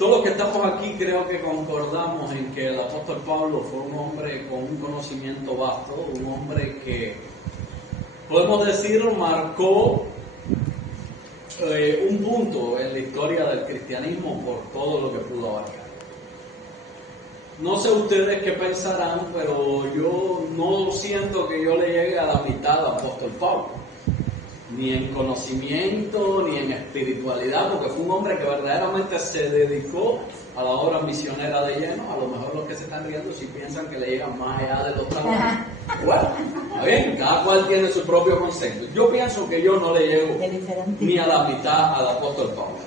todos los que estamos aquí creo que concordamos en que el apóstol Pablo fue un hombre con un conocimiento vasto, un hombre que, podemos decir, marcó un punto en la historia del cristianismo por todo lo que pudo abarcar. No sé ustedes qué pensarán, pero yo no siento que yo le llegue a la mitad al apóstol Pablo, ni en conocimiento, ni en espiritualidad, porque fue un hombre que verdaderamente se dedicó a la obra misionera de lleno. A lo mejor los que se están riendo si piensan que le llegan más allá de los trabajos. Bueno, está bien, cada cual tiene su propio concepto. Yo pienso que yo no le llego ni a la mitad al apóstol Pablo.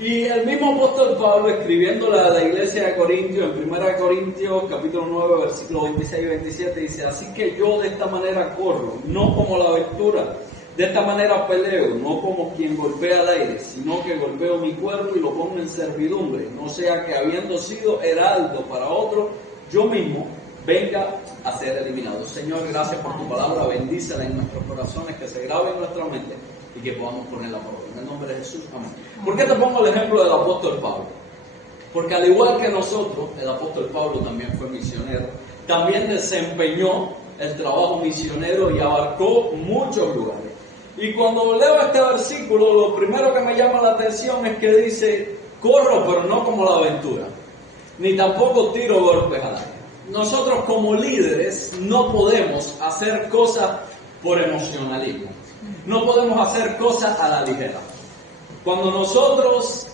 Y el mismo apóstol Pablo, escribiéndole a la iglesia de Corintios, en 1 Corintios capítulo 9, versículos 26 y 27, dice: así que yo de esta manera corro, no como la aventura, de esta manera peleo, no como quien golpea al aire, sino que golpeo mi cuerpo y lo pongo en servidumbre, no sea que habiendo sido heraldo para otro, yo mismo venga a ser eliminado. Señor, gracias por tu palabra, bendícela en nuestros corazones, que se grabe en nuestra mente y que podamos ponerla por obra. En el nombre de Jesús, amén. ¿Por qué te pongo el ejemplo del apóstol Pablo? Porque al igual que nosotros, el apóstol Pablo también fue misionero, también desempeñó el trabajo misionero y abarcó muchos lugares. Y cuando leo este versículo, lo primero que me llama la atención es que dice: corro, pero no como la aventura, ni tampoco tiro golpes al aire. Nosotros como líderes no podemos hacer cosas por emocionalismo. No podemos hacer cosas a la ligera. Cuando nosotros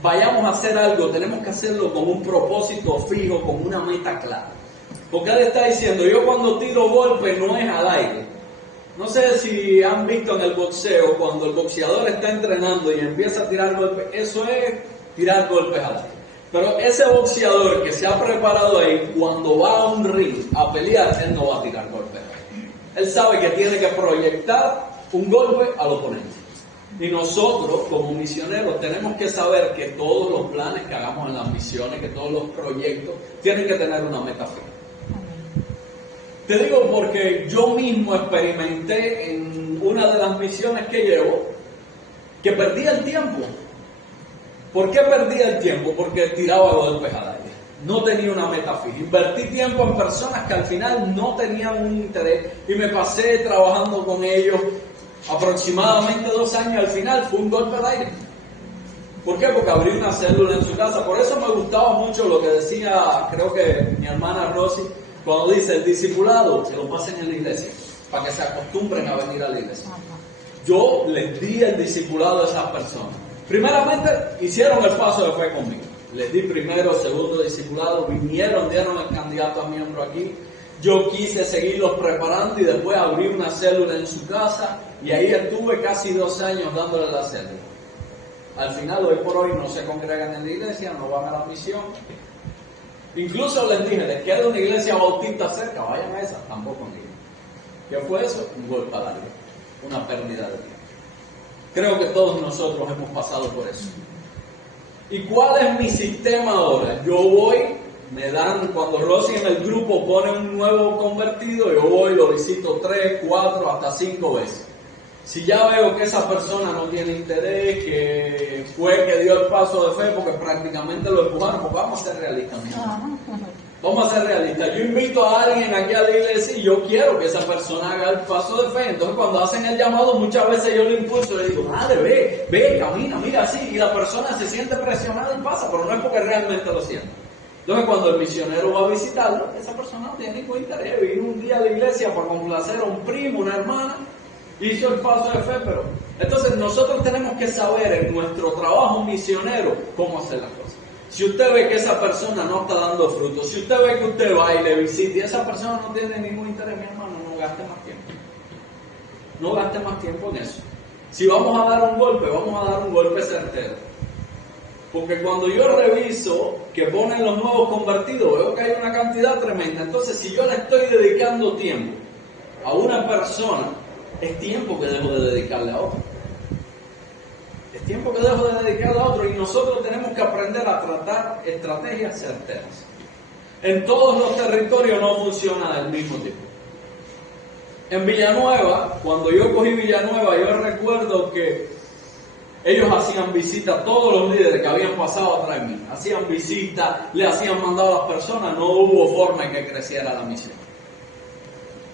vayamos a hacer algo, tenemos que hacerlo con un propósito fijo, con una meta clara. Porque él está diciendo: yo cuando tiro golpes no es al aire. No sé si han visto en el boxeo, cuando el boxeador está entrenando y empieza a tirar golpes, eso es tirar golpes al aire. Pero ese boxeador que se ha preparado ahí, cuando va a un ring a pelear, él no va a tirar golpes al aire. Él sabe que tiene que proyectar un golpe al oponente. Y nosotros, como misioneros, tenemos que saber que todos los planes que hagamos en las misiones, que todos los proyectos, tienen que tener una meta fija. Te digo porque yo mismo experimenté en una de las misiones que llevo que perdía el tiempo. ¿Por qué perdía el tiempo? Porque tiraba golpes al aire. No tenía una meta fija. Invertí tiempo en personas que al final no tenían un interés y me pasé trabajando con ellos aproximadamente 2 años. Al final fue un golpe al aire. ¿Por qué? Porque abrí una célula en su casa. Por eso me gustaba mucho lo que decía, creo que mi hermana Rosy, cuando dice: el discipulado, que lo pasen en la iglesia, para que se acostumbren a venir a la iglesia. Yo les di el discipulado a esas personas. Primeramente, hicieron el paso de fe conmigo. Les di primero, segundo discipulado, vinieron, dieron el candidato a miembro aquí. Yo quise seguirlos preparando y después abrí una célula en su casa y ahí estuve casi 2 años dándole la célula. Al final, hoy por hoy, no se congregan en la iglesia, no van a la misión. Incluso les dije: les queda una iglesia bautista cerca, vayan a esa. Tampoco han ido. ¿Qué fue eso? Un golpe al aire, una pérdida de tiempo. Creo que todos nosotros hemos pasado por eso. ¿Y cuál es mi sistema ahora? Yo voy, me dan, cuando Rosy en el grupo pone un nuevo convertido, yo voy, lo visito 3, 4, hasta 5 veces. Si ya veo que esa persona no tiene interés, que fue que dio el paso de fe porque prácticamente lo empujaron, pues vamos a ser realistas. Vamos a ser realistas. Yo invito a alguien aquí a la iglesia y yo quiero que esa persona haga el paso de fe. Entonces cuando hacen el llamado, muchas veces yo le impulso, le digo: madre, ve, camina, mira así. Y la persona se siente presionada y pasa, pero no es porque realmente lo siente. Entonces cuando el misionero va a visitarlo, esa persona no tiene ningún interés. Vino un día a la iglesia para complacer a un primo, una hermana, hizo el paso de fe, pero... Entonces nosotros tenemos que saber en nuestro trabajo misionero cómo hacer las cosas. Si usted ve que esa persona no está dando frutos, si usted ve que usted va y le visita y esa persona no tiene ningún interés, mi hermano, no gaste más tiempo. No gaste más tiempo en eso. Si vamos a dar un golpe, vamos a dar un golpe certero. Porque cuando yo reviso que ponen los nuevos convertidos, veo que hay una cantidad tremenda. Entonces, si yo le estoy dedicando tiempo a una persona, es tiempo que dejo de dedicarle a otro. Es tiempo que dejo de dedicarle a otro y nosotros tenemos que aprender a tratar estrategias certeras. En todos los territorios no funciona del mismo tipo. En Villanueva, cuando yo cogí Villanueva, yo recuerdo que Ellos hacían visitas a todos los líderes que habían pasado atrás de mí. Hacían visitas, le hacían mandado a las personas. No hubo forma en que creciera la misión.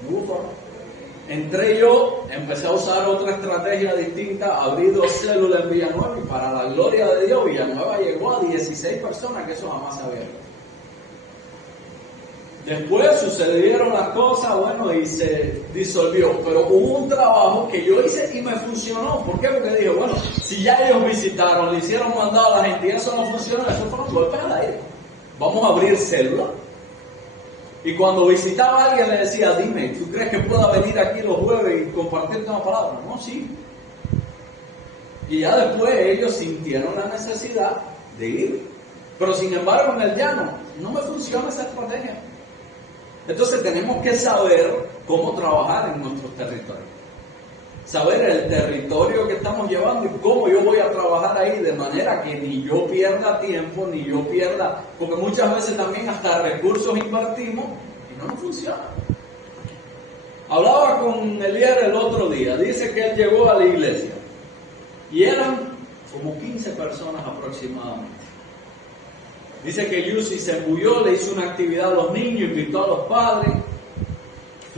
No hubo forma. Entré yo, empecé a usar otra estrategia distinta, abrí 2 células en Villanueva y para la gloria de Dios, Villanueva llegó a 16 personas, que eso jamás se había hecho. Después sucedieron las cosas, bueno, y se disolvió, pero hubo un trabajo que yo hice y me funcionó. ¿Por qué? Porque dije, bueno, si ya ellos visitaron, le hicieron mandado a la gente y eso no funcionó, eso fueron golpes al aire. Vamos a abrir células. Y cuando visitaba a alguien le decía, dime, ¿tú crees que pueda venir aquí los jueves y compartirte una palabra? No, sí. Y ya después ellos sintieron la necesidad de ir. Pero sin embargo en el llano no me funciona esa estrategia. Entonces tenemos que saber cómo trabajar en nuestros territorios. Saber el territorio que estamos llevando y cómo yo voy a trabajar ahí de manera que ni yo pierda tiempo, ni yo pierda, porque muchas veces también hasta recursos invertimos y no nos funciona. Hablaba con Elier el otro día, dice que él llegó a la iglesia y eran como 15 personas aproximadamente. Dice que Yusi se embulló, le hizo una actividad a los niños, invitó a los padres.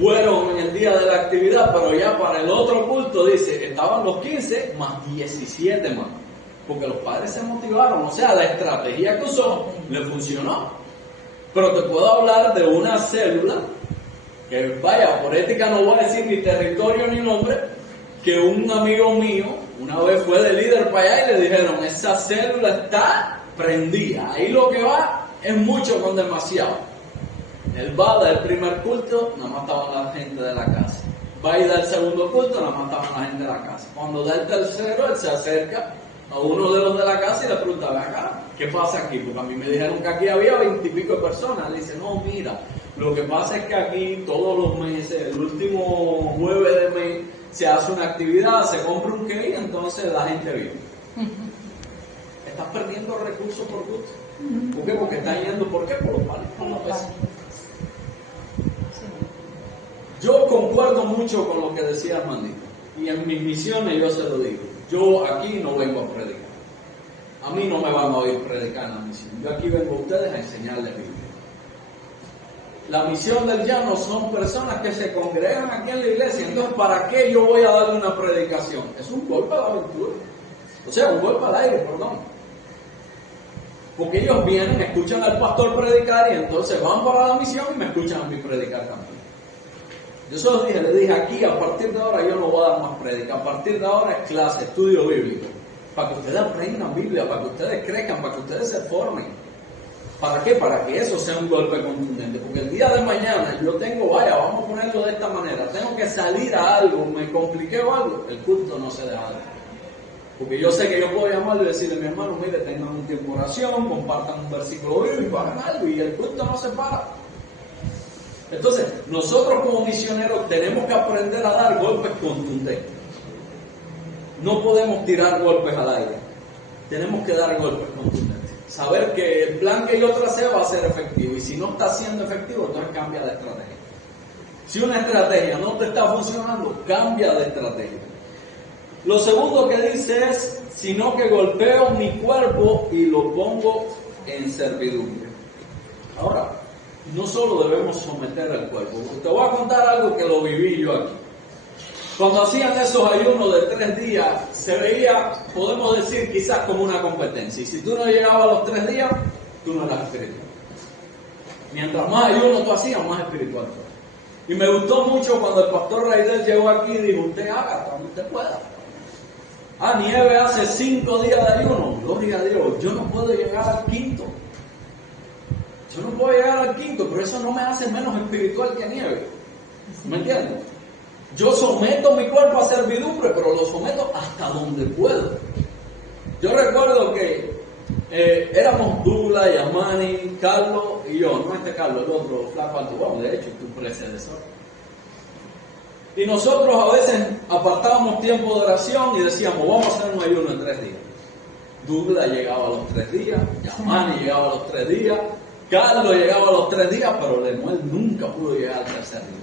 Fueron en el día de la actividad, pero ya para el otro culto, dice, estaban los 15 más 17 más. Porque los padres se motivaron, o sea, la estrategia que usó le funcionó. Pero te puedo hablar de una célula, que vaya, por ética no voy a decir ni territorio ni nombre, que un amigo mío una vez fue de líder para allá y le dijeron, esa célula está prendida, ahí lo que va es mucho con demasiado. Él va del primer culto, nada más estaba la gente de la casa. Va a ir del segundo culto, nada más estaba la gente de la casa. Cuando da el tercero, él se acerca a uno de los de la casa y le pregunta, ven acá, ¿qué pasa aquí? Porque a mí me dijeron que aquí había 20 y pico de personas. Le dice, no, mira, lo que pasa es que aquí todos los meses, el último jueves de mes, se hace una actividad, se compra un cake y entonces la gente viene. Estás perdiendo recursos por gusto. ¿Por qué? Porque están yendo, ¿por qué? Por los panes, por la pesa. Yo concuerdo mucho con lo que decía Armandito. Y en mis misiones yo se lo digo. Yo aquí no vengo a predicar. A mí no me van a oír predicar en la misión. Yo aquí vengo a ustedes a enseñarles Biblia. La misión del llano son personas que se congregan aquí en la iglesia. Entonces, ¿para qué yo voy a darle una predicación? Es un golpe a la aventura. O sea, un golpe al aire, perdón. Porque ellos vienen, escuchan al pastor predicar y entonces van para la misión y me escuchan a mí predicar también. Yo se los dije, le dije aquí, a partir de ahora yo no voy a dar más prédica, a partir de ahora es clase, estudio bíblico, para que ustedes aprendan Biblia, para que ustedes crezcan, para que ustedes se formen. ¿Para qué? Para que eso sea un golpe contundente, porque el día de mañana yo tengo, vaya, vamos a ponerlo de esta manera, tengo que salir a algo, me compliqué o algo, el culto no se deja de. Porque yo sé que yo puedo llamarle y decirle, mi hermano, mire, tengan un tiempo de oración, compartan un versículo bíblico, hagan algo, y el culto no se para. Entonces, nosotros como misioneros tenemos que aprender a dar golpes contundentes. No podemos tirar golpes al aire. Tenemos que dar golpes contundentes. Saber que el plan que yo tracé va a ser efectivo. Y si no está siendo efectivo, entonces cambia de estrategia. Si una estrategia no te está funcionando, cambia de estrategia. Lo segundo que dice es, sino que golpeo mi cuerpo y lo pongo en servidumbre. Ahora, no solo debemos someter al cuerpo. Te voy a contar algo que lo viví yo aquí. Cuando hacían esos ayunos de 3 días, se veía, podemos decir, quizás como una competencia. Y si tú no llegabas a los 3 días, tú no eras espiritual. Mientras más ayuno tú hacías, más espiritual tú eras. Y me gustó mucho cuando el pastor Raidel llegó aquí y dijo, usted haga cuando usted pueda. Nieve hace 5 días de ayuno. Gloria a Dios, yo no puedo llegar al quinto. Yo no puedo llegar al quinto, pero eso no me hace menos espiritual que Nieve. ¿Me entiendes? Yo someto mi cuerpo a servidumbre, pero lo someto hasta donde puedo. Yo recuerdo que éramos Douglas, Yamani, Carlos y yo, no este Carlos, el otro, Flaco Altubón, de hecho, tu predecesor. Y nosotros a veces apartábamos tiempo de oración y decíamos, vamos a hacer un ayuno en 3 días. Douglas llegaba a los 3 días, Yamani llegaba a los 3 días, Carlos llegaba a los 3 días, pero Lemuel nunca pudo llegar al tercer día.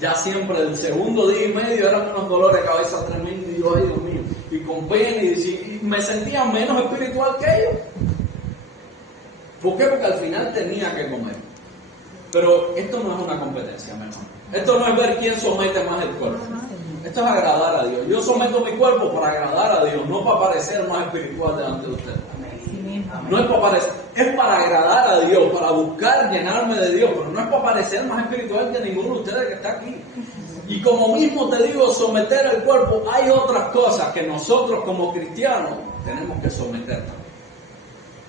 Ya siempre el segundo día y medio eran unos dolores de cabeza tremendos y yo, ay Dios mío, y con pena y me sentía menos espiritual que ellos. ¿Por qué? Porque al final tenía que comer. Pero esto no es una competencia, mi hermano. Esto no es ver quién somete más el cuerpo. Esto es agradar a Dios. Yo someto mi cuerpo para agradar a Dios, no para parecer más espiritual delante de ustedes. No es para parecer, es para agradar a Dios, para buscar llenarme de Dios, pero no es para parecer más espiritual que ninguno de ustedes que está aquí. Y como mismo te digo, someter al cuerpo, hay otras cosas que nosotros como cristianos tenemos que someternos.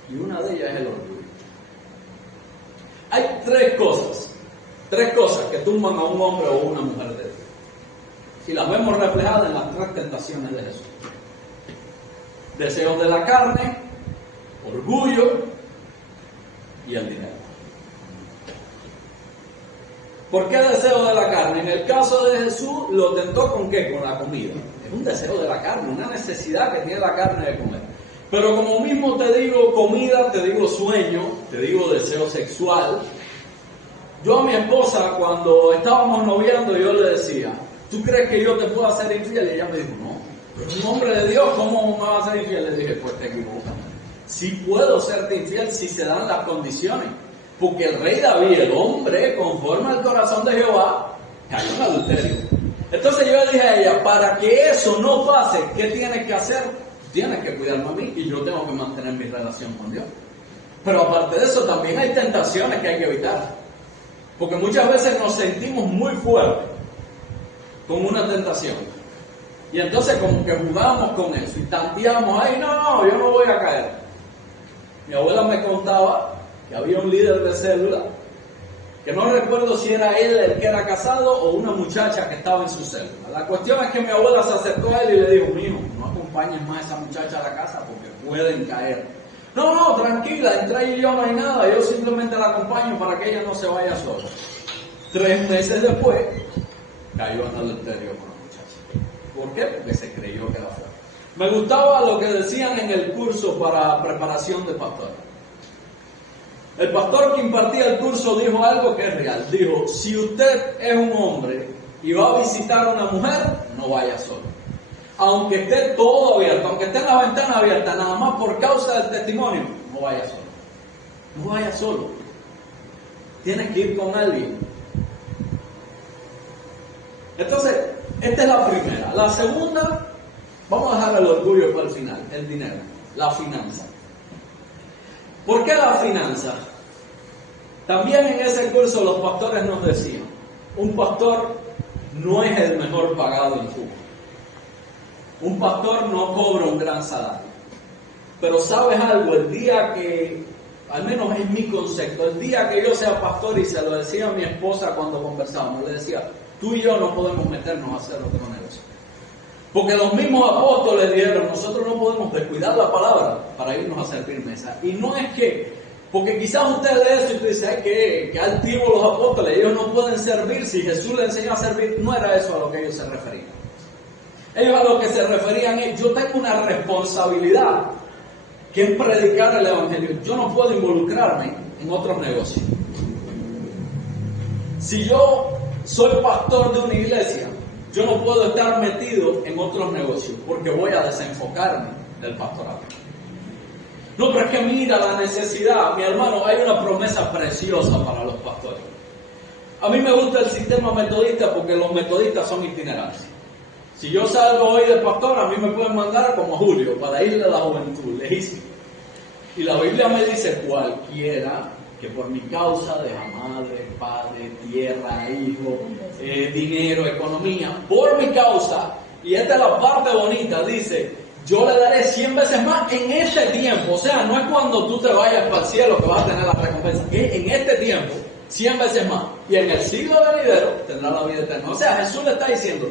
Y una de ellas es el orgullo. Hay tres cosas que tumban a un hombre o una mujer de Dios. Y las vemos reflejadas en las tres tentaciones de Jesús. Deseos de la carne, orgullo y el dinero. ¿Por qué deseo de la carne? En el caso de Jesús lo tentó ¿con qué? Con la comida. Es un deseo de la carne, una necesidad que tiene la carne de comer. Pero como mismo te digo comida, te digo sueño, te digo deseo sexual. Yo a mi esposa cuando estábamos noviando yo le decía, ¿tú crees que yo te puedo hacer infiel? Y ella me dijo, no, pero en nombre de Dios, ¿cómo me vas a ser infiel? Le dije, pues te equivocas. Sí puedo serte infiel si se dan las condiciones. Porque el rey David, el hombre, conforme al corazón de Jehová, cayó en adulterio. Entonces yo le dije a ella, para que eso no pase, ¿qué tienes que hacer? Tienes que cuidarme a mí y yo tengo que mantener mi relación con Dios. Pero aparte de eso, también hay tentaciones que hay que evitar. Porque muchas veces nos sentimos muy fuertes con una tentación. Y entonces como que jugamos con eso y tanteamos, ay no, yo no voy a caer. Mi abuela me contaba que había un líder de célula, que no recuerdo si era él el que era casado o una muchacha que estaba en su célula. La cuestión es que mi abuela se acercó a él y le dijo, mijo, no acompañes más a esa muchacha a la casa porque pueden caer. No, tranquila, entre ella y yo no hay nada, yo simplemente la acompaño para que ella no se vaya sola. 3 meses después, cayó en adulterio con la muchacha. ¿Por qué? Porque se creyó que era fuerte. Me gustaba lo que decían en el curso para preparación de pastor. El pastor que impartía el curso dijo algo que es real. Dijo, si usted es un hombre y va a visitar a una mujer, no vaya solo. Aunque esté todo abierto, aunque esté la ventana abierta, nada más por causa del testimonio, no vaya solo. No vaya solo. Tienes que ir con alguien. Entonces, esta es la primera. La segunda, vamos a dejar el orgullo para el final, el dinero, la finanza. ¿Por qué la finanza? También en ese curso los pastores nos decían, un pastor no es el mejor pagado en Cuba. Un pastor no cobra un gran salario. Pero ¿sabes algo? El día que, al menos es mi concepto, el día que yo sea pastor, y se lo decía a mi esposa cuando conversábamos, le decía, tú y yo no podemos meternos a hacer otro negocio. Porque los mismos apóstoles dijeron, nosotros no podemos descuidar la palabra para irnos a servir mesa. Y no es que, porque quizás usted lee eso y usted dice, ay, que altivos los apóstoles, ellos no pueden servir, si Jesús le enseñó a servir, no era eso a lo que ellos se referían. Ellos a lo que se referían es, yo tengo una responsabilidad, que es predicar el evangelio. Yo no puedo involucrarme en otros negocios. Si yo soy pastor de una iglesia, yo no puedo estar metido en otros negocios porque voy a desenfocarme del pastorado. No, pero es que mira la necesidad, mi hermano, hay una promesa preciosa para los pastores. A mí me gusta el sistema metodista porque los metodistas son itinerantes. Si yo salgo hoy del pastor, a mí me pueden mandar como a Julio para irle a la juventud, lejísimo. Y la Biblia me dice, cualquiera que por mi causa deja madre, padre, tierra, hijo, dinero, economía, por mi causa, y esta es la parte bonita, dice, yo le daré 100 veces más en este tiempo. O sea, no es cuando tú te vayas para el cielo que vas a tener la recompensa, es en este tiempo, 100 veces más. Y en el siglo venidero tendrá la vida eterna. O sea, Jesús le está diciendo,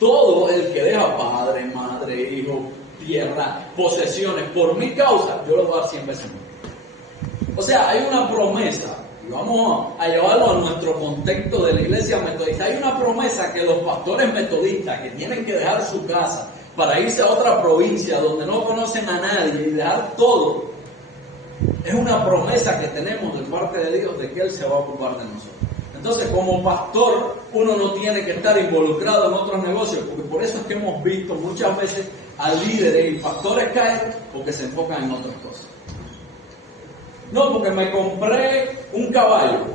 todo el que deja padre, madre, hijo, tierra, posesiones, por mi causa, yo le voy a dar 100 veces más. O sea, hay una promesa, y vamos a llevarlo a nuestro contexto de la iglesia metodista. Hay una promesa que los pastores metodistas que tienen que dejar su casa para irse a otra provincia donde no conocen a nadie y dejar todo, es una promesa que tenemos de parte de Dios de que Él se va a ocupar de nosotros. Entonces, como pastor, uno no tiene que estar involucrado en otros negocios, porque por eso es que hemos visto muchas veces a líderes y pastores caen porque se enfocan en otras cosas. No, porque me compré un caballo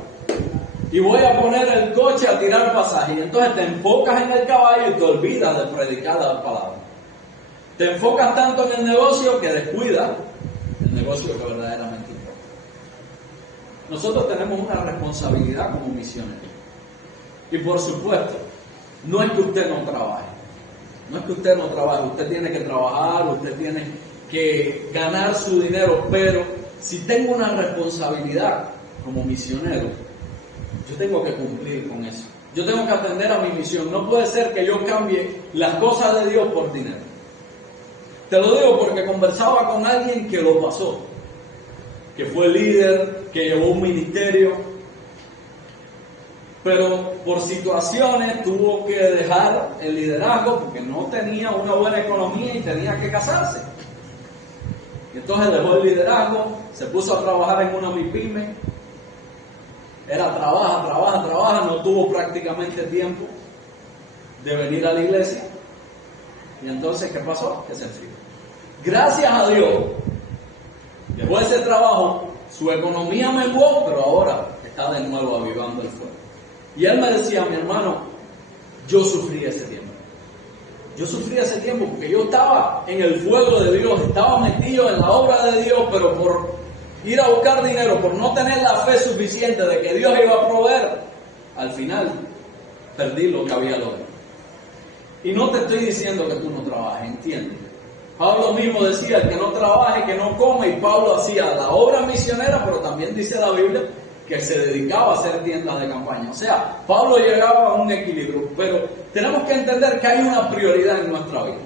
y voy a poner el coche a tirar pasaje. Y entonces te enfocas en el caballo y te olvidas de predicar la palabra. Te enfocas tanto en el negocio que descuidas el negocio que verdaderamente importa. Nosotros tenemos una responsabilidad como misioneros. Y por supuesto, no es que usted no trabaje. No es que usted no trabaje. Usted tiene que trabajar, usted tiene que ganar su dinero. Pero si tengo una responsabilidad como misionero, yo tengo que cumplir con eso. Yo tengo que atender a mi misión. No puede ser que yo cambie las cosas de Dios por dinero. Te lo digo porque conversaba con alguien que lo pasó, que fue líder, que llevó un ministerio, pero por situaciones tuvo que dejar el liderazgo porque no tenía una buena economía y tenía que casarse. Y entonces dejó el liderazgo, se puso a trabajar en una MIPYME, era trabaja, no tuvo prácticamente tiempo de venir a la iglesia. Y entonces, ¿qué pasó? Que se enfrió. Gracias a Dios, dejó ese trabajo, su economía menguó, pero ahora está de nuevo avivando el fuego. Y él me decía, mi hermano, yo sufrí ese tiempo. Yo sufrí ese tiempo porque yo estaba en el fuego de Dios, estaba metido en la obra de Dios, pero por ir a buscar dinero, por no tener la fe suficiente de que Dios iba a proveer, al final perdí lo que había logrado. Y no te estoy diciendo que tú no trabajes, entiende. Pablo mismo decía, el que no trabaje, que no come, y Pablo hacía la obra misionera, pero también dice la Biblia que se dedicaba a hacer tiendas de campaña. O sea, Pablo llegaba a un equilibrio, pero tenemos que entender que hay una prioridad en nuestra vida.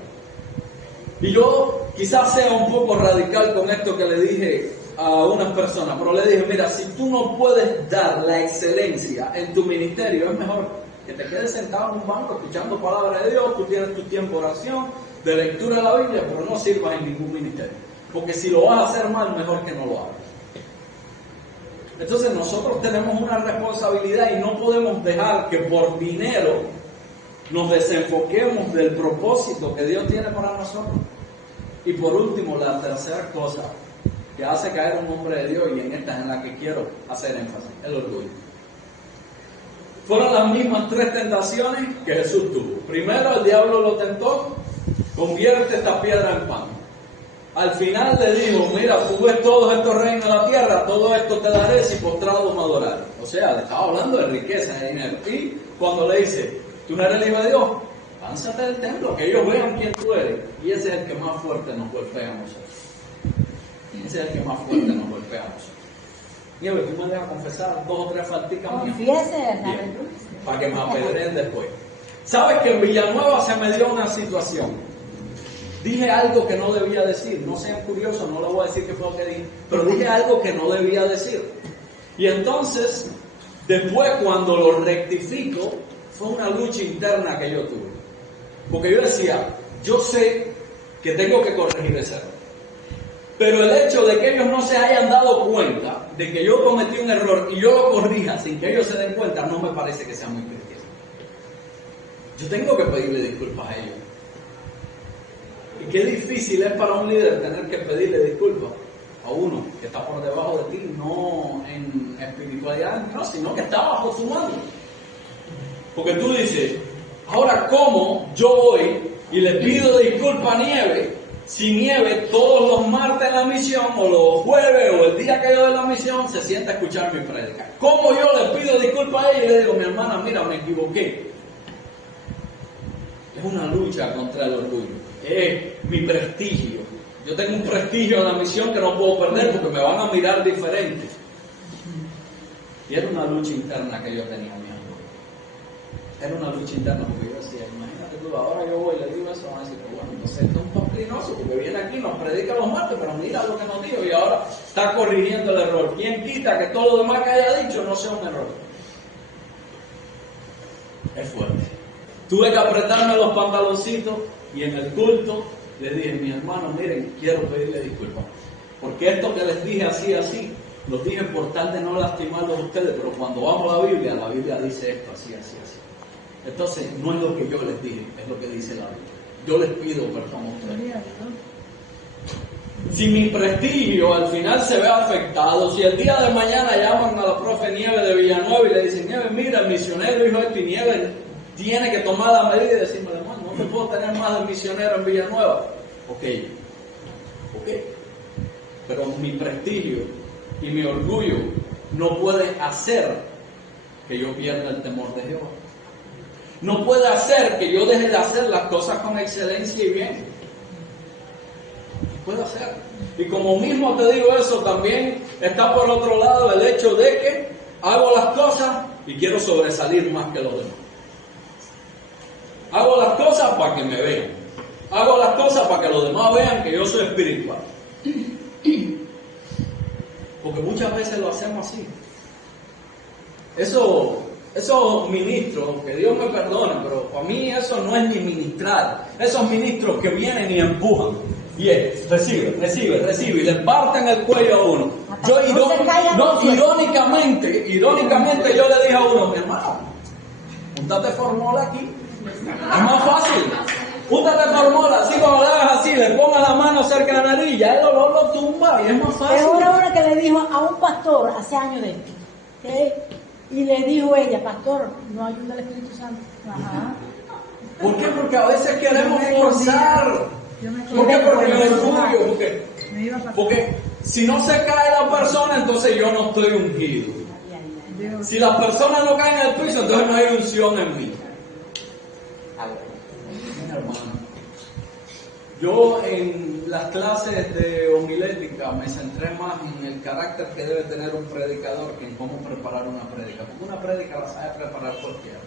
Y yo quizás sea un poco radical con esto que le dije a unas personas, pero le dije, mira, si tú no puedes dar la excelencia en tu ministerio, es mejor que te quedes sentado en un banco escuchando palabra de Dios, tú tienes tu tiempo de oración, de lectura de la Biblia, pero no sirvas en ningún ministerio. Porque si lo vas a hacer mal, mejor que no lo hagas. Entonces nosotros tenemos una responsabilidad y no podemos dejar que por dinero nos desenfoquemos del propósito que Dios tiene para nosotros. Y por último, la tercera cosa que hace caer un hombre de Dios, y en esta es en la que quiero hacer énfasis, el orgullo. Fueron las mismas tres tentaciones que Jesús tuvo. Primero, el diablo lo tentó, convierte esta piedra en pan. Al final le dijo, mira, tú ves todos estos reinos de la tierra, todo esto te daré si postrado me adorar. O sea, le estaba hablando de riqueza, de dinero. Y cuando le dice, tú no eres el hijo de Dios, lánzate del templo, que ellos vean quién tú eres. Y ese es el que más fuerte nos golpea a nosotros. Ese es el que más fuerte nos golpea a nosotros. Nieve, tú me dejas confesar 2 o 3 falticas mías. Confiese, para que me apedreen después. ¿Sabes que en Villanueva se me dio una situación? Dije algo que no debía decir. No sean curiosos, no les voy a decir qué fue lo que dije, pero dije algo que no debía decir. Y entonces, después cuando lo rectifico, fue una lucha interna que yo tuve. Porque yo decía, yo sé que tengo que corregir ese error. Pero el hecho de que ellos no se hayan dado cuenta de que yo cometí un error y yo lo corrija sin que ellos se den cuenta, no me parece que sea muy cristiano. Yo tengo que pedirle disculpas a ellos. Y qué difícil es para un líder tener que pedirle disculpas a uno que está por debajo de ti, no en espiritualidad, no, sino que está bajo su mando. Porque tú dices, ahora ¿cómo yo voy y le pido disculpas a Nieve? Si Nieve todos los martes en la misión, o los jueves, o el día que yo doy la misión, se sienta a escuchar mi prédica. ¿Cómo yo le pido disculpas a ella y le digo, mi hermana, mira, me equivoqué? Es una lucha contra el orgullo. Es mi prestigio. Yo tengo un prestigio en la misión que no puedo perder porque me van a mirar diferente. Y era una lucha interna que yo tenía, mi amigo. Era una lucha interna porque yo decía, imagínate tú, ahora yo voy y le digo eso, van a decir, pues bueno, entonces esto es un pamplinoso porque viene aquí, nos predica los martes, pero mira lo que nos dijo y ahora está corrigiendo el error. ¿Quién quita que todo lo demás que haya dicho no sea un error? Es fuerte. Tuve que apretarme los pantaloncitos y en el culto le dije, mi hermano, miren, quiero pedirle disculpas. Porque esto que les dije así, los dije por tal de no lastimarlos a ustedes, pero cuando vamos a la Biblia dice esto, así. Entonces, no es lo que yo les dije, es lo que dice la Biblia. yo les pido perdón a ustedes. Si mi prestigio al final se ve afectado, si el día de mañana llaman a la profe Nieves de Villanueva y le dicen, Nieves, mira, el misionero dijo esto y Nieves tiene que tomar la medida y decirme, hermano, no te puedo tener más de misionero en Villanueva. Ok, pero mi prestigio y mi orgullo no puede hacer que yo pierda el temor de Jehová. No puede hacer que yo deje de hacer las cosas con excelencia y bien. Puedo hacer. Y como mismo te digo eso, también está por otro lado el hecho de que hago las cosas y quiero sobresalir más que los demás. Hago las cosas para que me vean. Hago las cosas para que los demás vean que yo soy espiritual. Porque muchas veces lo hacemos así. Esos ministros, que Dios me perdone, pero para mí eso no es ni ministrar. Esos ministros que vienen y empujan. Y recibe, y le parten el cuello a uno. Yo irónicamente yo le dije a uno, mi hermano, púntate formola aquí. Es más fácil. Púntate formola, así como le hagas así, le pongas la mano cerca de la nariz, ya el olor lo tumba y es más fácil. Es una que le dijo a un pastor hace años de esto. Y le dijo ella, pastor, no ayuda al Espíritu Santo. Ajá. ¿Por qué? Porque a veces queremos esforzar. ¿Por qué? Porque el orgullo. Porque si no se cae la persona, entonces yo no estoy ungido. Si las personas no caen en el piso, entonces no hay unción en mí. Hermano, yo en las clases de homilética me centré más en el carácter que debe tener un predicador que en cómo preparar una prédica. Porque una prédica la sabe preparar cualquiera.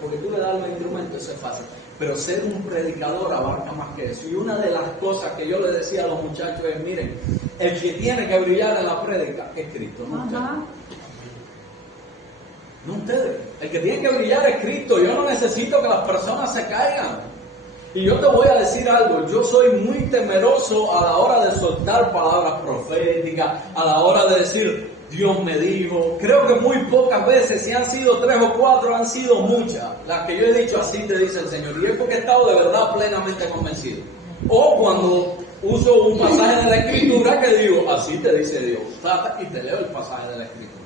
Porque tú le das el instrumento, eso es fácil. Pero ser un predicador abarca más que eso. Y una de las cosas que yo le decía a los muchachos es, miren, el que tiene que brillar en la prédica es Cristo, no ustedes. No ustedes. El que tiene que brillar es Cristo. Yo no necesito que las personas se caigan. Y yo te voy a decir algo, yo soy muy temeroso a la hora de soltar palabras proféticas, a la hora de decir, Dios me dijo. Creo que muy pocas veces, si han sido 3 o 4, han sido muchas, las que yo he dicho, así te dice el Señor. Y es porque he estado de verdad plenamente convencido. O cuando uso un pasaje de la Escritura que digo, así te dice Dios, y te leo el pasaje de la Escritura.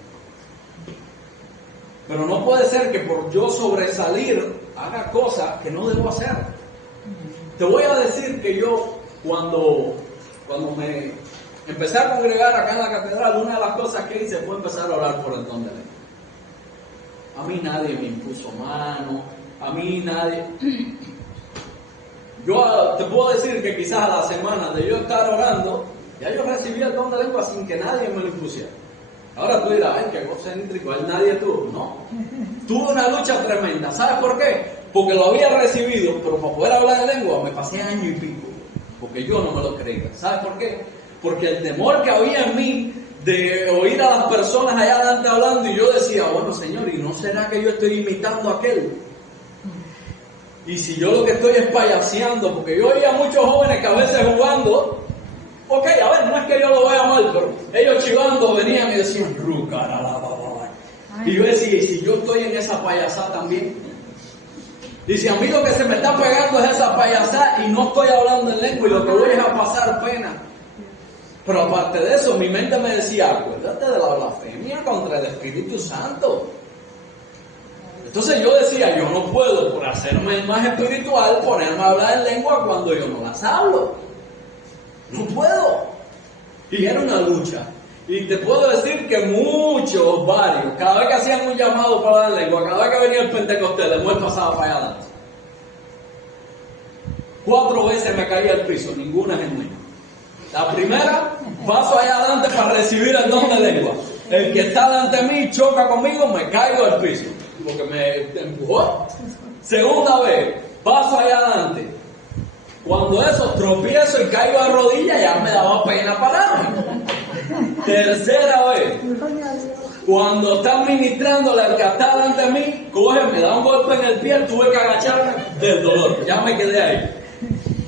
Pero no puede ser que por yo sobresalir haga cosas que no debo hacer. Te voy a decir que yo, cuando me empecé a congregar acá en la catedral, una de las cosas que hice fue empezar a orar por el don de lengua. A mí nadie me impuso mano, a mí nadie... Yo te puedo decir que quizás a la semana de yo estar orando, ya yo recibí el don de lengua sin que nadie me lo impusiera. Ahora tú dirás, ay, qué egocéntrico, él nadie tuvo. No, tuve una lucha tremenda. ¿Sabes por qué? Porque lo había recibido, pero para poder hablar de lengua me pasé año y pico, porque yo no me lo creía. ¿Sabes por qué? Porque el temor que había en mí de oír a las personas allá adelante hablando, y yo decía, bueno, Señor, ¿y no será que yo estoy imitando a aquel? Y si yo lo que estoy es payaseando, porque yo oía a muchos jóvenes que a veces jugando, ok, a ver, no es que yo lo vea mal, pero ellos chivando venían y decían, y yo decía, ¿y si yo estoy en esa payasada también? Y si a mí lo que se me está pegando es esa payasada y no estoy hablando en lengua y lo que voy es a pasar pena. Pero aparte de eso, mi mente me decía, acuérdate de la blasfemia contra el Espíritu Santo. Entonces yo decía, yo no puedo, por hacerme más espiritual, ponerme a hablar en lengua cuando yo no las hablo. No puedo. Y era una lucha. Y te puedo decir que varios, cada vez que hacían un llamado para la lengua, cada vez que venía el Pentecostés, después pasaba para allá adelante. 4 veces me caía al piso, ninguna es en mí. La primera, paso allá adelante para recibir el don de lengua. El que está delante de mí choca conmigo, me caigo al piso, porque me empujó. Segunda vez, paso allá adelante. Cuando eso, tropiezo y caigo de rodillas, ya me daba pena pararme. Tercera vez, cuando están ministrándole al que está delante de mí, coge, me da un golpe en el pie, tuve que agacharme del dolor, ya me quedé ahí.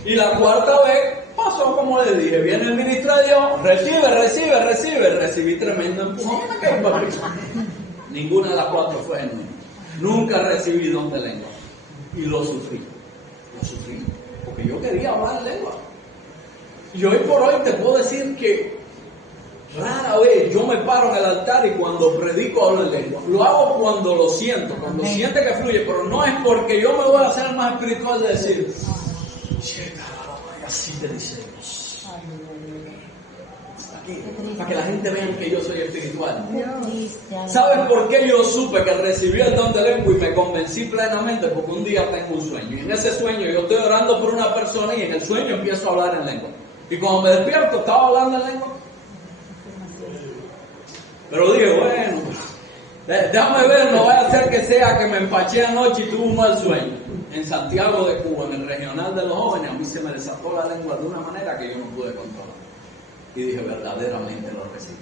Y la cuarta vez, pasó como le dije, viene el ministro de Dios, recibí tremendo empujón y me caí para el piso. Ninguna de las 4 fue genuina. Nunca recibí don de lengua. Y lo sufrí. porque yo quería hablar lengua. Y hoy por hoy te puedo decir que rara vez yo me paro en el altar y cuando predico hablo en lengua. Lo hago cuando lo siento, cuando siente que fluye, pero no es porque yo me voy a hacer más espiritual de decir, así te dice Dios. Aquí, para que la gente vea que yo soy espiritual. ¿Sabes por qué yo supe que recibí el don de lengua y me convencí plenamente? Porque un día tengo un sueño y en ese sueño yo estoy orando por una persona y en el sueño empiezo a hablar en lengua. Y cuando me despierto estaba hablando en lengua. Pero dije, bueno, déjame ver, no vaya a ser que sea que me empaché anoche y tuve un mal sueño. En Santiago de Cuba, en el regional de los jóvenes, a mí se me desató la lengua de una manera que yo no pude controlar. Y dije, verdaderamente lo recibí.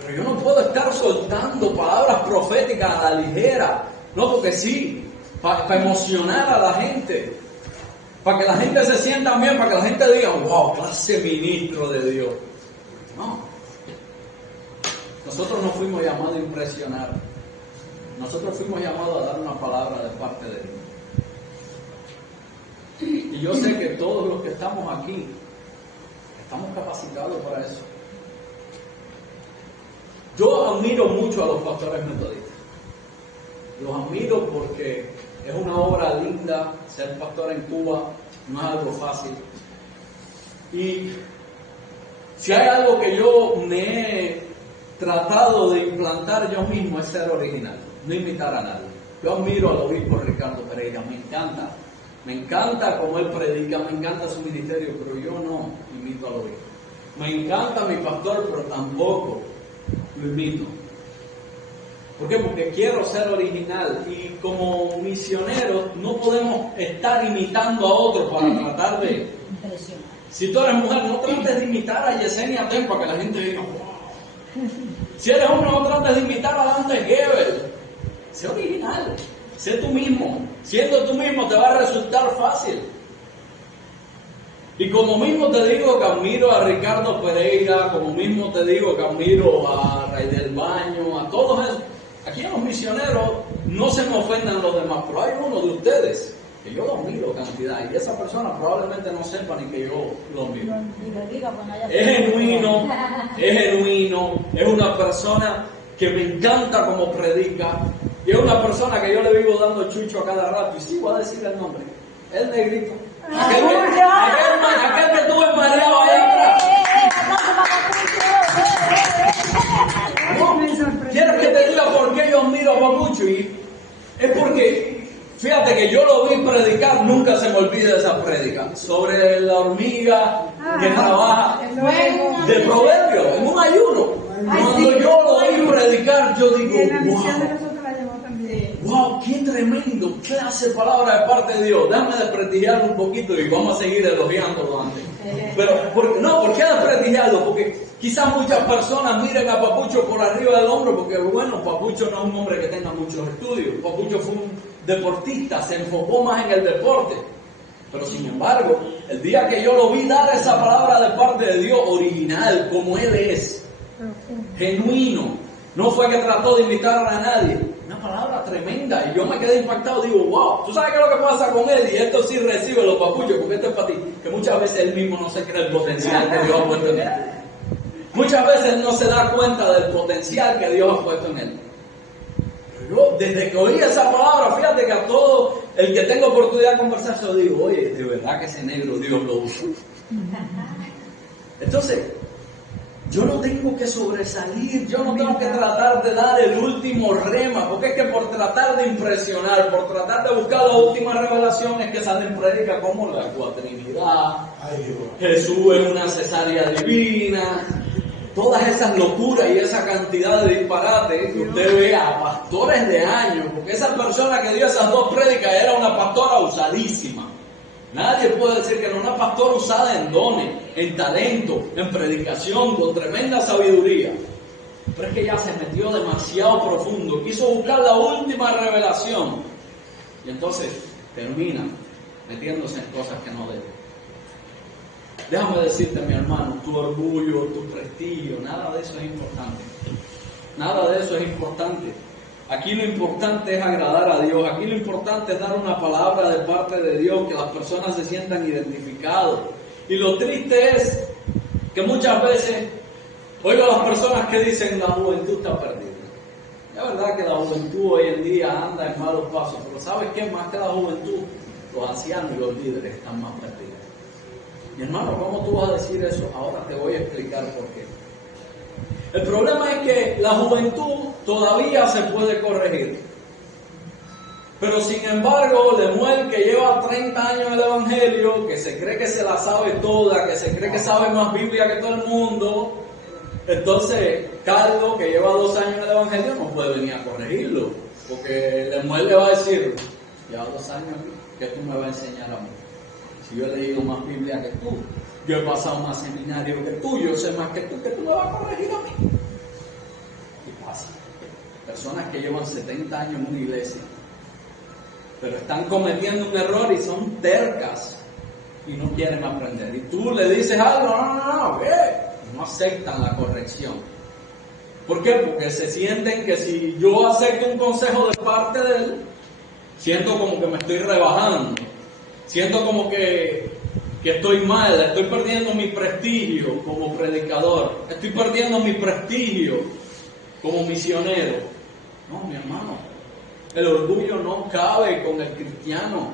Pero yo no puedo estar soltando palabras proféticas a la ligera. No, porque sí, para emocionar a la gente. Para que la gente se sienta bien, para que la gente diga, wow, clase ministro de Dios. No. Nosotros no fuimos llamados a impresionar. Nosotros fuimos llamados a dar una palabra de parte de Dios. Y yo sé que todos los que estamos aquí estamos capacitados para eso. Yo admiro mucho a los pastores metodistas. Los admiro porque es una obra linda. Ser pastor en Cuba no es algo fácil. Y si hay algo que yo me he tratado de implantar yo mismo es ser original, no imitar a nadie. Yo admiro al obispo Ricardo Pereira, me encanta cómo él predica, me encanta su ministerio, pero yo no imito al obispo. Me encanta mi pastor, pero tampoco lo imito. ¿Por qué? Porque quiero ser original y como misioneros no podemos estar imitando a otros para tratar de... Si tú eres mujer, no trates de imitar a Yesenia Ten para que la gente diga, wow. Si eres hombre, no trates de imitar a Dante Gebel. Sé original, sé tú mismo. Siendo tú mismo te va a resultar fácil. Y como mismo te digo que admiro a Ricardo Pereira, como mismo te digo que admiro a Ray del Baño, a todos esos. Aquí en los misioneros no se me ofendan los demás, pero hay uno de ustedes que yo lo miro cantidad y esa persona probablemente no sepa ni que yo lo miro. Es genuino, es una persona que me encanta como predica y es una persona que yo le vivo dando chucho a cada rato y sí voy a decir el nombre, el negrito. Aquel que tuve mareado ahí atrás. ¿Quieres que te diga por qué yo admiro a Papucho? Y es porque, fíjate que yo lo vi predicar, nunca se me olvida esa prédica, sobre la hormiga que trabaja de Proverbio, en un ayuno. Cuando yo lo vi predicar, yo digo, wow, qué tremendo, clase de palabra de parte de Dios. Déjame desprestigiarlo un poquito y vamos a seguir elogiándolo antes. Pero, ¿por qué desprestigiarlo? Porque quizás muchas personas miren a Papucho por arriba del hombro, porque bueno, Papucho no es un hombre que tenga muchos estudios. Papucho fue un deportista, se enfocó más en el deporte. Pero sin embargo, el día que yo lo vi dar esa palabra de parte de Dios, original, como Él es, genuino, no fue que trató de imitar a nadie. Una palabra tremenda y yo me quedé impactado, digo, wow, ¿tú sabes qué es lo que pasa con él? Y esto sí recibe los papuchos, porque esto es para ti, que muchas veces él mismo no se cree el potencial que Dios ha puesto en él. Muchas veces él no se da cuenta del potencial que Dios ha puesto en él. Pero yo, desde que oí esa palabra, fíjate que a todo el que tengo oportunidad de conversar, yo digo, oye, de verdad que ese negro Dios lo usa. Entonces, yo no tengo que sobresalir, yo no tengo que tratar de dar el último rema, porque es que por tratar de impresionar, por tratar de buscar las últimas revelaciones que salen en prédica como la cuatrinidad, Jesús es una cesárea divina, todas esas locuras y esa cantidad de disparates que usted ve a pastores de años, porque esa persona que dio esas dos prédicas era una pastora usadísima. Nadie puede decir que no, una pastora usada en dones, en talento, en predicación, con tremenda sabiduría. Pero es que ya se metió demasiado profundo, quiso buscar la última revelación. Y entonces termina metiéndose en cosas que no debe. Déjame decirte, mi hermano, tu orgullo, tu prestigio, nada de eso es importante. Nada de eso es importante. Aquí lo importante es agradar a Dios. Aquí lo importante es dar una palabra de parte de Dios, que las personas se sientan identificados. Y lo triste es que muchas veces oigo a las personas que dicen la juventud está perdida. Es verdad que la juventud hoy en día anda en malos pasos, pero ¿sabes qué? Más que la juventud, los ancianos y los líderes están más perdidos. Mi hermano, ¿cómo tú vas a decir eso? Ahora te voy a explicar por qué. El problema es que la juventud todavía se puede corregir. Pero sin embargo, Lemuel, que lleva 30 años en el Evangelio, que se cree que se la sabe toda, que se cree que sabe más Biblia que todo el mundo, entonces Carlos, que lleva 2 años en el Evangelio, no puede venir a corregirlo. Porque Lemuel le va a decir, lleva 2 años aquí, ¿qué tú me vas a enseñar a mí? Si yo he leído más Biblia que tú, yo he pasado más seminario que tú, yo sé más que tú me vas a corregir a mí. Y pasa. Personas que llevan 70 años en una iglesia, pero están cometiendo un error y son tercas y no quieren aprender. Y tú le dices algo, no, no aceptan la corrección. ¿Por qué? Porque se sienten que si yo acepto un consejo de parte de él, siento como que me estoy rebajando, siento como que estoy mal, estoy perdiendo mi prestigio como predicador, estoy perdiendo mi prestigio como misionero. No, mi hermano, el orgullo no cabe con el cristiano.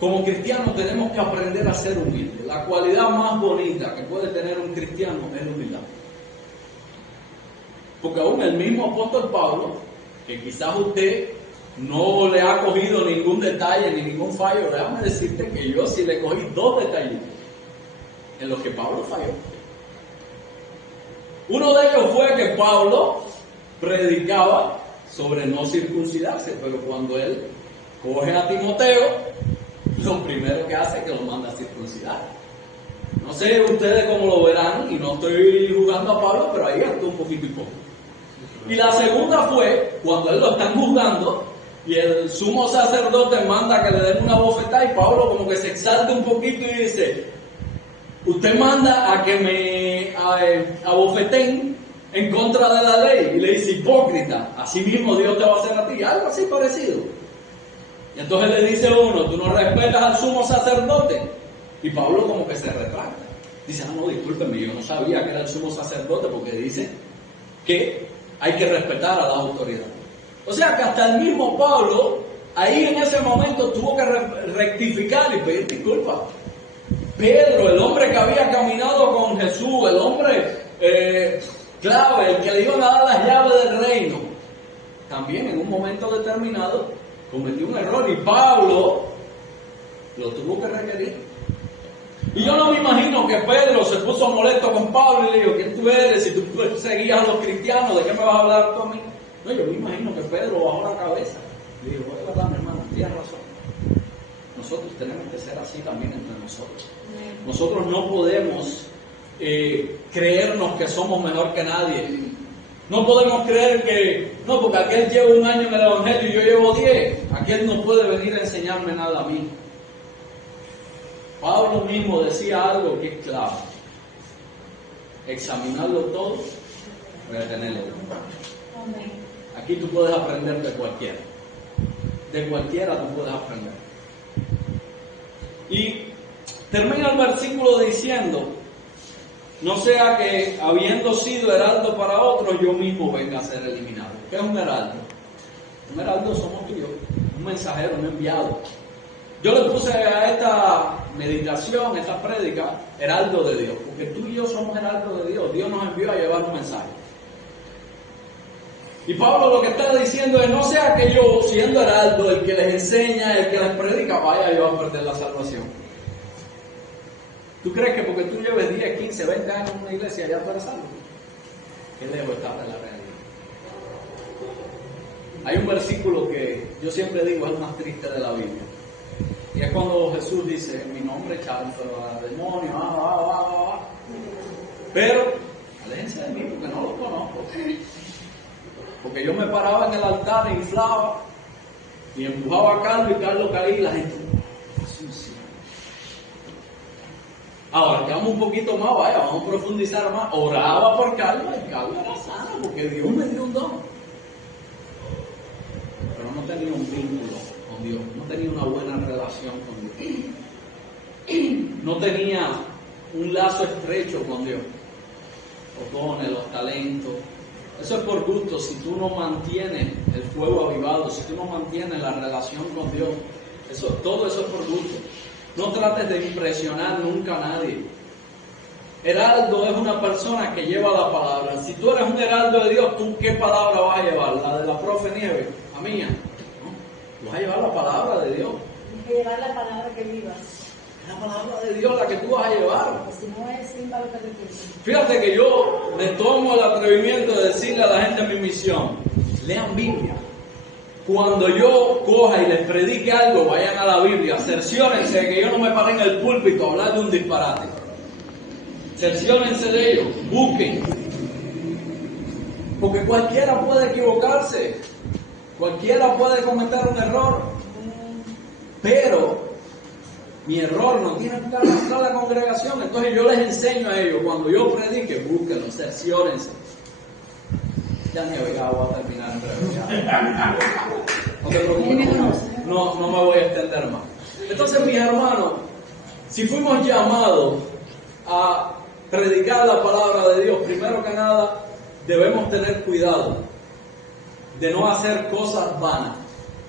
Como cristianos tenemos que aprender a ser humildes. La cualidad más bonita que puede tener un cristiano es la humildad. Porque aún el mismo apóstol Pablo, que quizás usted no le ha cogido ningún detalle ni ningún fallo, déjame decirte que yo sí le cogí 2 detalles en los que Pablo falló. Uno de ellos fue que Pablo predicaba sobre no circuncidarse, pero cuando él coge a Timoteo, lo primero que hace es que lo manda a circuncidar. No sé ustedes cómo lo verán, y no estoy juzgando a Pablo, pero ahí actuó un poquito y poco. Y la segunda fue cuando él lo están juzgando y el sumo sacerdote manda que le den una bofetada, y Pablo como que se exalta un poquito y dice: usted manda a que me abofeten en contra de la ley. Y le dice: hipócrita, así mismo Dios te va a hacer a ti. Algo así parecido. Y entonces le dice uno: tú no respetas al sumo sacerdote. Y Pablo como que se retracta. Dice: no, discúlpeme, yo no sabía que era el sumo sacerdote, porque dice que hay que respetar a la autoridad. O sea que hasta el mismo Pablo, ahí en ese momento, tuvo que rectificar y pedir disculpas. Pedro, el hombre que había caminado con Jesús, el hombre clave, el que le iban a dar las llaves del reino, también en un momento determinado cometió un error, y Pablo lo tuvo que requerir. Y yo no me imagino que Pedro se puso molesto con Pablo y le dijo: ¿quién tú eres? Si tú seguías a los cristianos, ¿de qué me vas a hablar tú a mí? No, yo me imagino que Pedro bajó la cabeza y dijo: es verdad, mi hermano, tienes razón. Nosotros tenemos que ser así también entre nosotros. Nosotros no podemos creernos que somos mejor que nadie. No podemos creer que, no, porque aquel lleva 1 año en el Evangelio y yo llevo 10. Aquel no puede venir a enseñarme nada a mí. Pablo mismo decía algo que es clave: examinarlo todo, retenerlo. Aquí tú puedes aprender de cualquiera. De cualquiera tú puedes aprender. Y termina el versículo diciendo: no sea que, habiendo sido heraldo para otros, yo mismo venga a ser eliminado. ¿Qué es un heraldo? Un heraldo somos tú y yo, un mensajero, un enviado. Yo le puse a esta meditación, a esta prédica, heraldo de Dios, porque tú y yo somos heraldos de Dios. Dios nos envió a llevar un mensaje. Y Pablo lo que está diciendo es: no sea que yo, siendo heraldo, el que les enseña, el que les predica, vaya yo a perder la salvación. ¿Tú crees que porque tú lleves 10, 15, 20 años en una iglesia ya tú eres salvo? Qué lejos está de la realidad. Hay un versículo que yo siempre digo es el más triste de la Biblia. Y es cuando Jesús dice: en mi nombre echaron a demonios, pero aléjense de mí porque no los conozco. Porque yo me paraba en el altar e inflaba y empujaba a Carlos, y Carlos caía, y la gente: ahora que vamos un poquito más, vaya, vamos a profundizar más. Oraba por Carlos y Carlos era sano porque Dios me dio un don. vínculo con Dios, no tenía una buena relación con Dios, no tenía un lazo estrecho con Dios, los dones, los talentos. Eso es por gusto. Si tú no mantienes el fuego avivado, si tú no mantienes la relación con Dios, todo eso es por gusto. No trates de impresionar nunca a nadie. Heraldo es una persona que lleva la palabra. Si tú eres un heraldo de Dios, ¿tú qué palabra vas a llevar? ¿La de la profe Nieves? ¿La mía? No, tú vas a llevar la palabra de Dios. Tienes que llevar la palabra que vivas. Es la palabra de Dios la que tú vas a llevar. Porque si no es sin valor que te tiene. Fíjate que yo me tomo el atrevimiento de decirle a la gente en mi misión, lean Biblia. Cuando yo coja y les predique algo, vayan a la Biblia. Cerciórense de que yo no me pare en el púlpito a hablar de un disparate. Cerciórense de ello, busquen. Porque cualquiera puede equivocarse, cualquiera puede cometer un error, pero mi error no tiene que arrastrar a la congregación. Entonces yo les enseño a ellos, cuando yo predique, búsquenlo, cerciórense. Ya ni voy a terminar en breve. No te preocupes, no me voy a extender más. Entonces, mis hermanos, si fuimos llamados a predicar la palabra de Dios, primero que nada debemos tener cuidado de no hacer cosas vanas,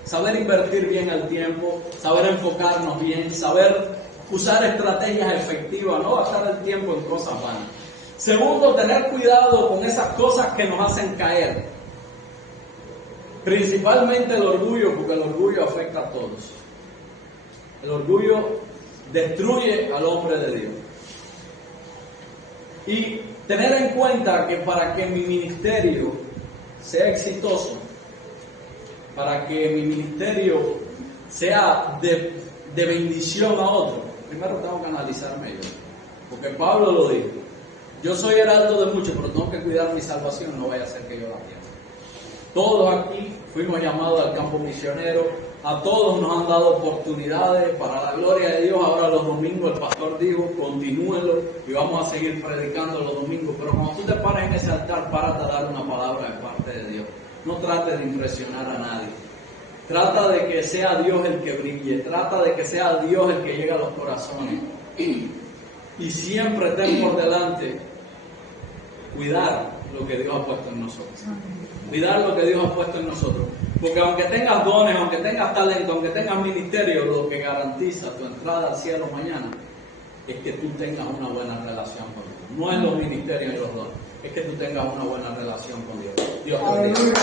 saber invertir bien el tiempo, saber enfocarnos bien, saber usar estrategias efectivas, no gastar el tiempo en cosas vanas. Segundo, tener cuidado con esas cosas que nos hacen caer, principalmente el orgullo, porque el orgullo afecta a todos. El orgullo destruye al hombre de Dios. Y tener en cuenta que para que mi ministerio sea exitoso, para que mi ministerio sea de bendición a otros, primero tengo que analizarme yo. Porque Pablo lo dijo, yo soy heraldo de muchos, pero tengo que cuidar mi salvación, no vaya a ser que yo la pierda. Todos aquí fuimos llamados al campo misionero, a todos nos han dado oportunidades para la gloria de Dios. Ahora los domingos el pastor dijo, continúenlo y vamos a seguir predicando los domingos. Pero cuando tú te pares en ese altar, párate a dar una palabra de parte de Dios. No trates de impresionar a nadie. Trata de que sea Dios el que brille, trata de que sea Dios el que llegue a los corazones. Y siempre ten por delante cuidar lo que Dios ha puesto en nosotros. Cuidar lo que Dios ha puesto en nosotros. Porque aunque tengas dones, aunque tengas talento, aunque tengas ministerio, lo que garantiza tu entrada al cielo mañana es que tú tengas una buena relación con Dios. No es los ministerios y los dones, es que tú tengas una buena relación con Dios. Dios te bendiga.